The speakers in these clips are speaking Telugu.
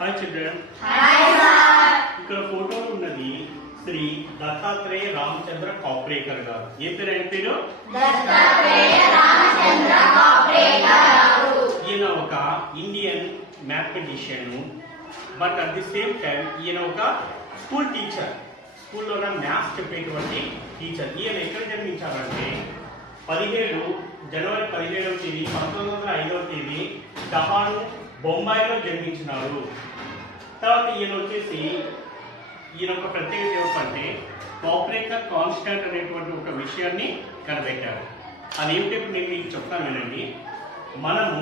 Hi children. ఇక్కడ ఫోటోలో ఉన్నది శ్రీ దత్తాత్రేయ రామచంద్ర కాప్రేకర్ గారు. ఏ పేరు ఆయన పేరు? ఈయన ఒక Indian mathematician, but at the same time ఈయన ఒక స్కూల్ టీచర్. స్కూల్లో మ్యాథ్స్ చెప్పేటువంటి టీచర్. ఈయన ఎక్కడ జన్మించారంటే జనవరి 17వ తేదీ 1905వ తేదీ జపాన్ బొంబాయిలో జన్మించినారు. తర్వాత ఈయన ఒక ప్రత్యేకత ఏమిటంటే కాప్రేకర్ కాన్స్టాంట్ అనేటువంటి ఒక విషయాన్ని కనిపెట్టారు. అది ఏమిటంటే నేను మీకు చెప్తాను వినండి. మనము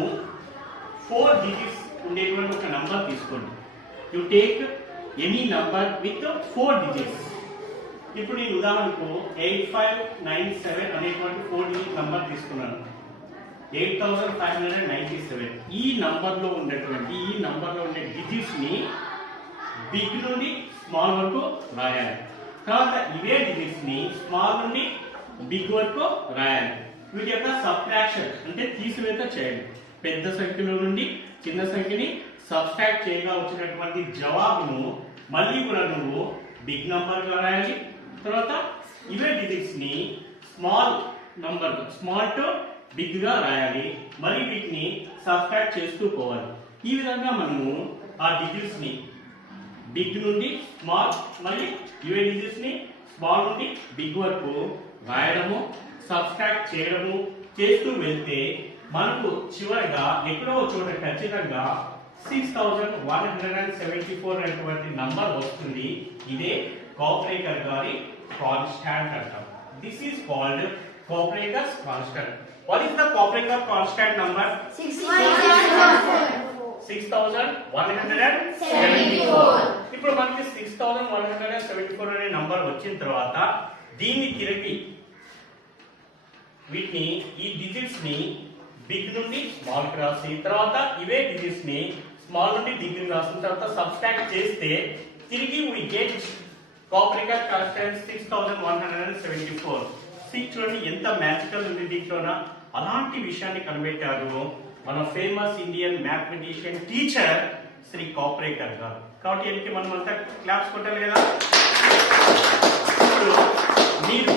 4 డిజిట్స్ ఉండేటువంటి ఒక నంబర్ తీసుకోండి. You take any number with 4 digits. ఇప్పుడు నేను ఉదాహరణకు 8597 అనేటువంటి 4 డిజిట్ నంబర్ తీసుకున్నాను. 8597 ఈ నంబర్లో ఉండే డిజిట్స్ ని బిగ్ నుండి స్మాల్ వరకు రాయాలి. తర్వాత ఇవే డిజిట్స్ ని స్మాల్ నుండి బిగ్ వరకు రాయాలి. వీటి యొక్క సబ్ట్రాక్షన్ అంటే తీసివేత చేయాలి. పెద్ద సంఖ్యలో నుండి చిన్న సంఖ్యని సబ్ట్రాక్ట్ చేయగా వచ్చినటువంటి జవాబును మళ్ళీ కూడా నువ్వు బిగ్ నంబర్ గా రాయాలి. తర్వాత ఇవే డిజిట్స్ ని స్మాల్ టు బిగ్ గా రాయాలి. మరి వీటిని సబ్ట్రాక్ట్ చేస్తూ పోవాలి. ఈ విధంగా మనము ఆ డిజిట్స్ ని బిగ్ నుండి స్మాల్, మళ్ళీ ఇవే డిజిట్స్ ని స్మాల్ నుండి బిగ్ వరకు రాయడము, సబ్ట్రాక్ట్ చేయడము చేస్తూ వెళ్తే మనకు చివరిగా ఎక్కడో చోట ఖచ్చితంగా 6174 అనేటువంటి నంబర్ వస్తుంది. ఇదే కాప్రేకర్ గారి కాన్స్టాంట్ అంటాం. This is called Kaprekar's constant. What is the Kaprekar constant number? 6174. ఇప్పుడు మనకి 6174 అనే నంబర్ వచ్చిన తర్వాత దీన్ని తిరిగి వీటిని ఈ డిజిట్స్ ని బిగ్ నుండి స్మాల్ కి రాసి తర్వాత ఇవే డిజిట్స్ ని స్మాల్ నుండి బిగ్ కి రాసిన తర్వాత సబ్ట్రాక్ట్ చేస్తే తిరిగి we get కాప్రేకర్ కాన్స్టాంట్ 6174. చూడండి ఎంత మ్యాజికల్ ఉంది దీంట్లోన. అలాంటి విషయాన్ని కనిపెట్టారు మన famous Indian mathematician teacher Shri Kaprekar garu. కాబట్టి ఎందుకు మనం అంతా క్లాప్స్ కొట్టాలి కదా. మీరు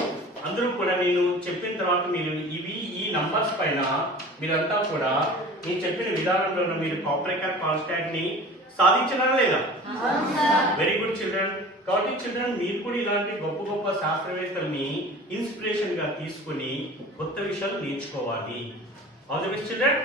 అందరూ కూడా నేను చెప్పిన తర్వాత మీరు ఈ నంబర్స్ పైన మీరంతా కూడా నేను చెప్పిన విధానంలో మీరు కాప్రేకర్ కాన్స్టాంట్ ని సాధించడం లేదా? Very good children. కాబట్టి చిల్డ్రన్ మీరు కూడా ఇలాంటి గొప్ప గొప్ప శాస్త్రవేత్తల్ని ఇన్స్పిరేషన్ గా తీసుకుని కొత్త విషయాలు నేర్చుకోవాలి. All the best children.